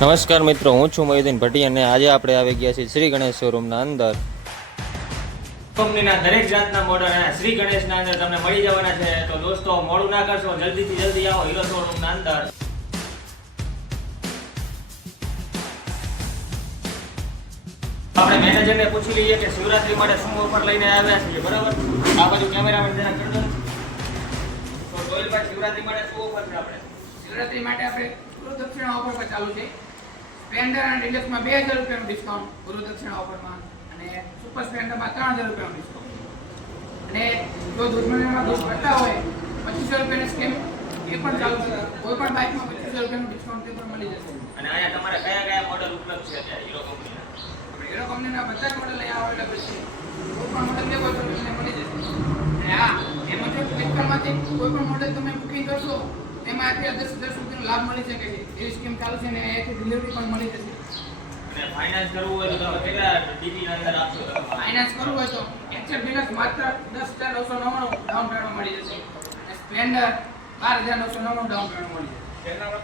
નમસ્કાર મિત્રો, હું છું મયુદ્દીન ભટ્ટી અને આજે આપણે આવી ગયા છીએ શ્રી ગણેશ શોરૂમના અંદર. કંપનીના દરેક જાતના મોડલ અને શ્રી ગણેશના અંદર તમને મળી જવાના છે. તો દોસ્તો, મોડું ના કરશો, જલ્દીથી જલ્દી આવો હીરો શોરૂમના અંદર. આપણે મેનેજરને પૂછી લઈએ કે શિવરાત્રી માટે શું ઓફર લઈને આવ્યા છીએ. બરાબર, આ બાજુ કેમેરામેન જરા કરી દો. તો ગોયલભાઈ, શિવરાત્રી માટે શું ઓફર છે? આપણે શિવરાત્રી માટે આપણે ગુરુ દક્ષિણા ઓફર પર ચાલુ છે. સ્પ્લેન્ડર અને ડિલક્સમાં 2000 રૂપિયાનું ડિસ્કાઉન્ટ ગુરુ દક્ષિણા ઓફરમાં, અને સુપર સ્પ્લેન્ડરમાં 3000 રૂપિયાનું ડિસ્કાઉન્ટ. અને જો દુશ્મનીમાં દોષ કરતા હોય 2500 રૂપિયાની સ્કીમ એ પણ ચાલુ છે. કોઈ પણ બાઇકમાં 2500 રૂપિયાનું ડિસ્કાઉન્ટ તે પણ મળી જશે. અને અહીંયા તમારે કયા કયા મોડલ ઉપલબ્ધ છે અત્યારે હીરો કંપનીના? આપણે હીરો કંપનીના બધા જ મોડલ અહીંયા અવેલેબલ છે. કોઈ પણ મોડલ લેવો તો તમને મળી જશે. અને હા, એમાં જો ફ્લિપકાર્ટમાંથી કોઈ પણ મોડલ તમે બુકિંગ કરશો એમાં અત્યારે 10,000 સુધીનો લાભ મળી શકે છે. એવી સ્કીમ ચાલુ છે અને અહીંયાથી ડિલિવરી પણ મળી જશે. અને ફાઇનાન્સ કરવું હોય તો તમે કેટલા ડીપીના અંદર આપશો? ફાઇનાન્સ કરવું હોય તો એક્સેપ્ટ ડિલક્સ માત્ર 10,999 ડાઉન પેમેન્ટ મળી જશે. અને સ્પ્લેન્ડર 12,999 ડાઉન પેમેન્ટ મળી જશે.